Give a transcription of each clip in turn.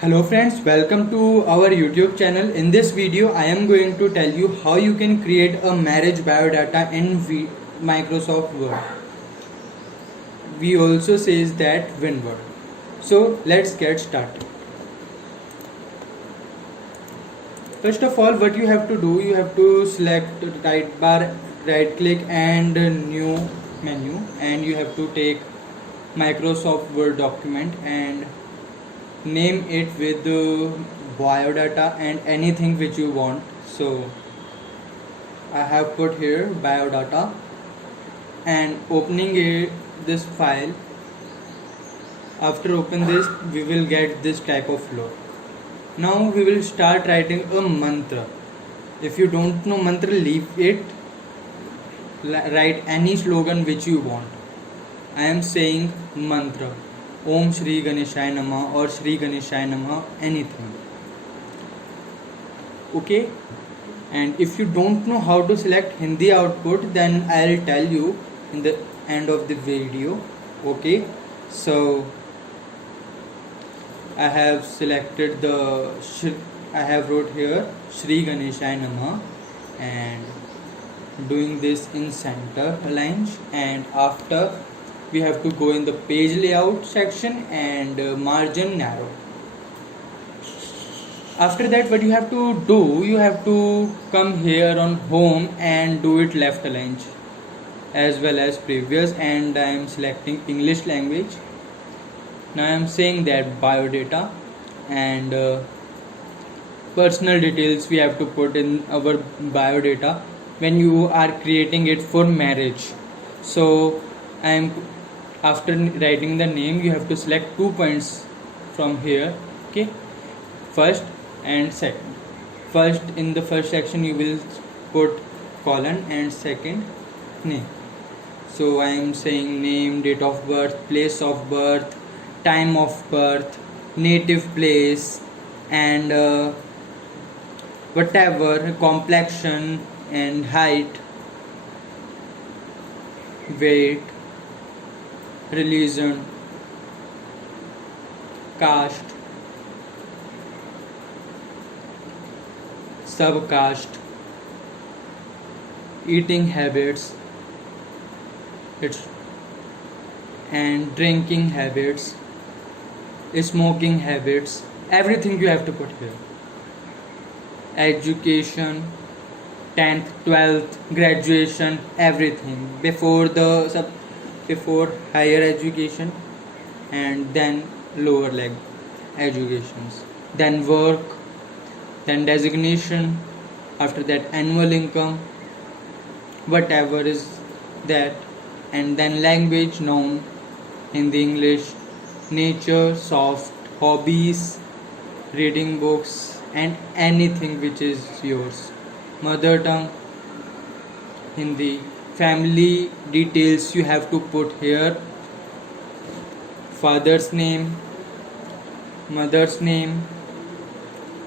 Hello friends, welcome to our YouTube channel. In this video, I am going to tell you how you can create a marriage biodata in Microsoft Word. We also says that WinWord. So let's get started. First of all, what you have to do, you have to select right bar, right click and new menu, and you have to take Microsoft Word document and name it with biodata and anything which you want. So I have put here biodata, and opening this file. After open this, we will get this type of flow. Now we will start writing a mantra. If you don't know mantra, leave it. Write any slogan which you want. I am saying mantra. Om Shri Ganeshaya Namah or Shri Ganeshaya Namah, anything. Okay? And if you don't know how to select Hindi output, then I'll tell you in the end of the video. Okay? So I have selected I have wrote here Shri Ganeshaya Namah and doing this in center align, and after we have to go in the page layout section and margin narrow. After that, what you have to do, you have to come here on home and do it left align as well as previous, and I am selecting English language. Now I am saying that biodata and personal details we have to put in our biodata when you are creating it for marriage. So I am after writing the name, you have to select 2 points from here. Okay, first and second. First, in the first section you will put colon, and second name. So I am saying name, date of birth, place of birth, time of birth, native place, and whatever, complexion and height, weight, religion, caste, subcaste, eating habits, and drinking habits, smoking habits, everything you have to put here. Education, 10th, 12th, graduation, everything before higher education, and then lower leg educations, then work, then designation, after that annual income, whatever is that, and then language known, Hindi, English, nature, soft, hobbies, reading books, and anything which is yours, mother tongue, Hindi, family details you have to put here, father's name, mother's name,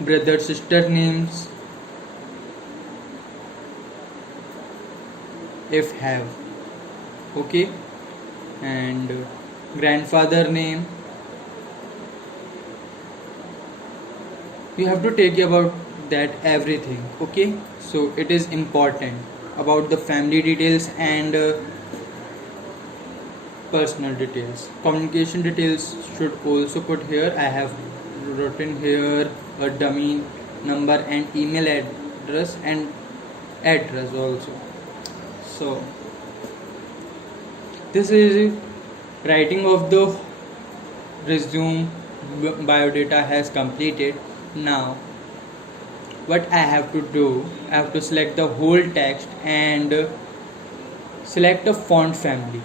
brother sister names if have. Okay, and grandfather name. You have to take about that everything. Okay, so it is important about the family details and personal details. Communication details should also put here. I have written here a dummy number and email address and address also. So this is writing of the resume biodata has completed. Now what I have to do, I have to select the whole text and select a font family.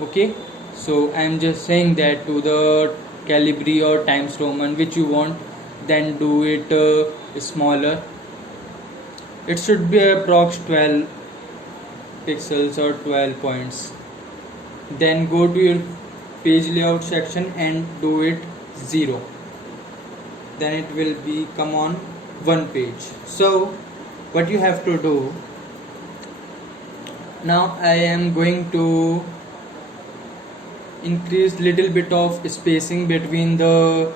Okay, so I am just saying that to the Calibri or Times Roman which you want, then do it smaller. It should be approx 12 pixels or 12 points. Then go to your page layout section and do it 0. Then it will be come on one page. So what you have to do now, I am going to increase little bit of spacing between the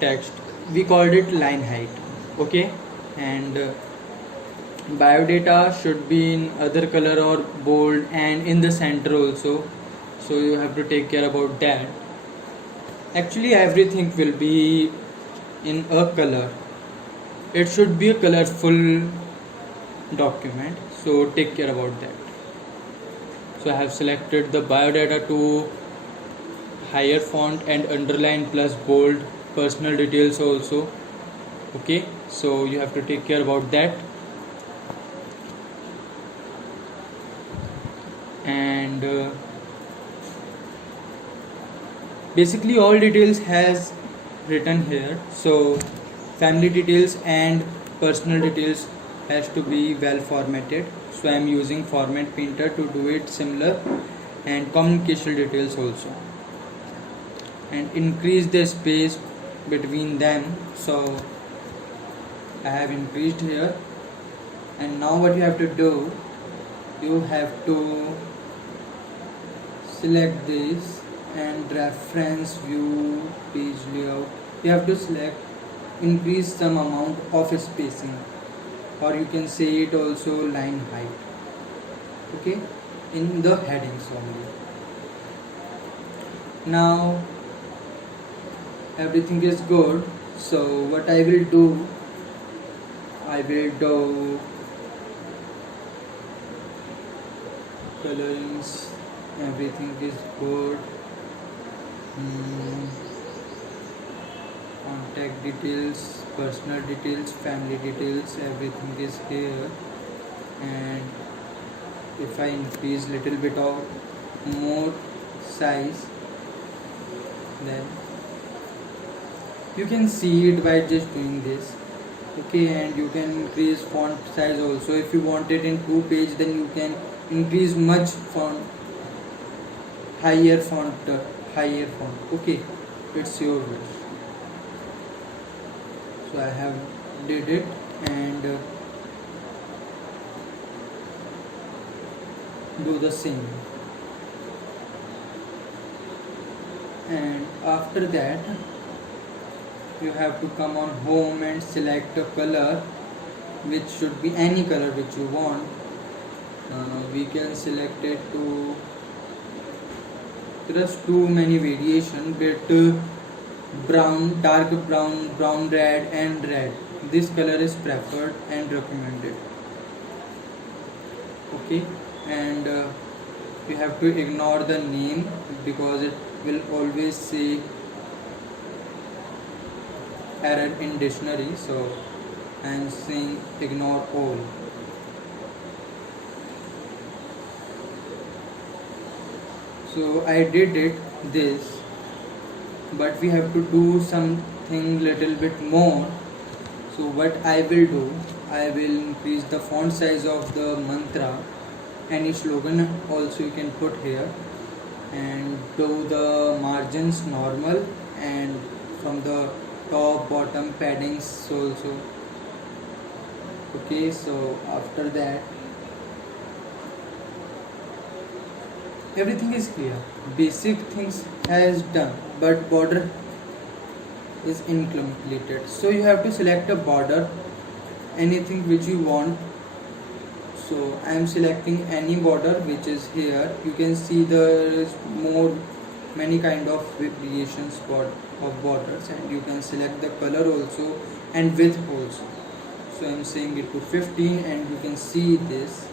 text, we called it line height. Okay, and biodata should be in other color or bold and in the center also, so you have to take care about that. Actually everything will be in a color, it should be a colorful document, so take care about that. So I have selected the biodata to higher font and underline plus bold, personal details also. Okay, so you have to take care about that. And basically all details has written here, so family details and personal details has to be well formatted, so I am using format painter to do it similar, and communication details also, and increase the space between them, so I have increased here. And now what you have to do, you have to select this and reference view page layout, you have to select increase some amount of spacing, or you can say it also line height. Okay, in the headings only. Now everything is good, so what I will do colorings, everything is good. Contact details, personal details, family details, everything is here. And if I increase little bit of more size, then you can see it by just doing this. Okay, and you can increase font size also. If you want it in 2 page, then you can increase much font, higher font. Okay, it's your wish. So I have did it, and do the same. And after that you have to come on home and select a color, which should be any color which you want. We can select it to, there are too many variation, but brown, dark brown, brown red and red, this color is preferred and recommended. Okay, and you have to ignore the name because it will always say error in dictionary, so I am saying ignore all. So I did it this, but we have to do something little bit more. So what I will do, I will increase the font size of the mantra, any slogan also you can put here, and do the margins normal, and from the top bottom paddings also. Okay, so after that everything is clear, basic things has done, but border is incompleted, so you have to select a border, anything which you want. So I am selecting any border which is here. You can see there is many kind of variations of borders, and you can select the color also and width also. So I am saying it to 15, and you can see this,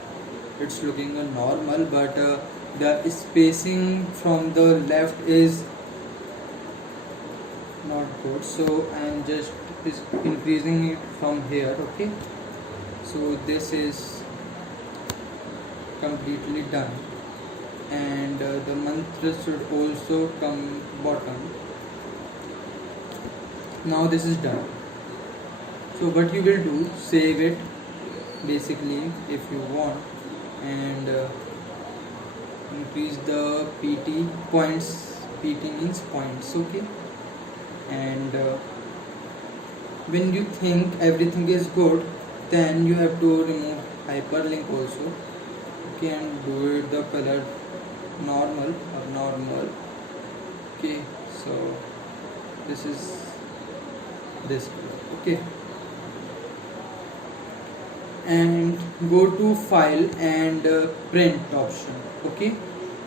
it's looking normal, but the spacing from the left is not good, so I am just increasing it from here. Okay, so this is completely done, and the mantra should also come bottom. Now this is done. So what you will do, save it basically if you want, and increase the PT points. PT means points. Okay, and when you think everything is good, then you have to remove hyperlink also. Okay, and do it the color normal or normal. Okay, so this is this color. Okay, and go to file and print option. Okay,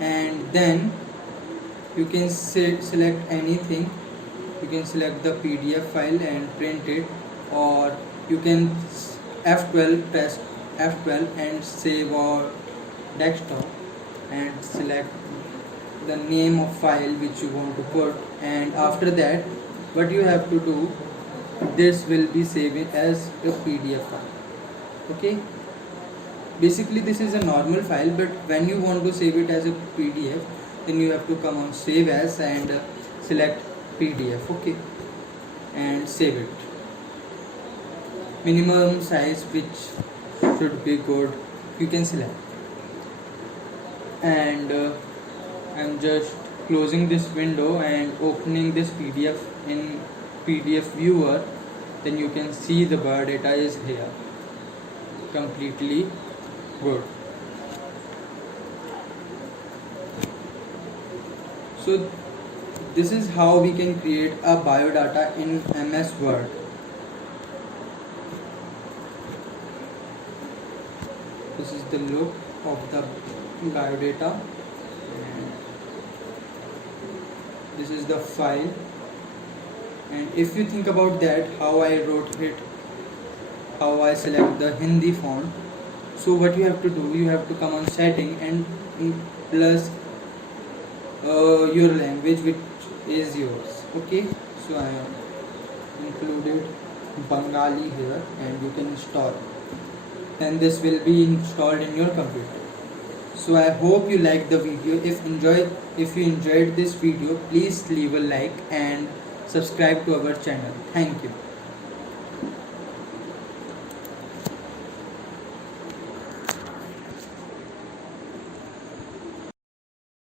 and then you can select anything. You can select the PDF file and print it, or you can F12, press F12 and save or desktop, and select the name of file which you want to put, and after that what you have to do, this will be saved as a PDF file. Okay, basically this is a normal file, but when you want to save it as a PDF, then you have to come on save as and select PDF. Okay, and save it. Minimum size which should be good, you can select, and I'm just closing this window and opening this PDF in PDF viewer. Then you can see the bar data is here, completely good. So this is how we can create a biodata in MS Word. This is the look of the biodata, and this is the file. And if you think about that, how I wrote it, how I select the Hindi font, so what you have to do, you have to come on setting and plus your language which is yours. Okay, so I have included Bengali here, and you can install, and this will be installed in your computer. So I hope you liked the video. If you enjoyed this video, please leave a like and subscribe to our channel. Thank you.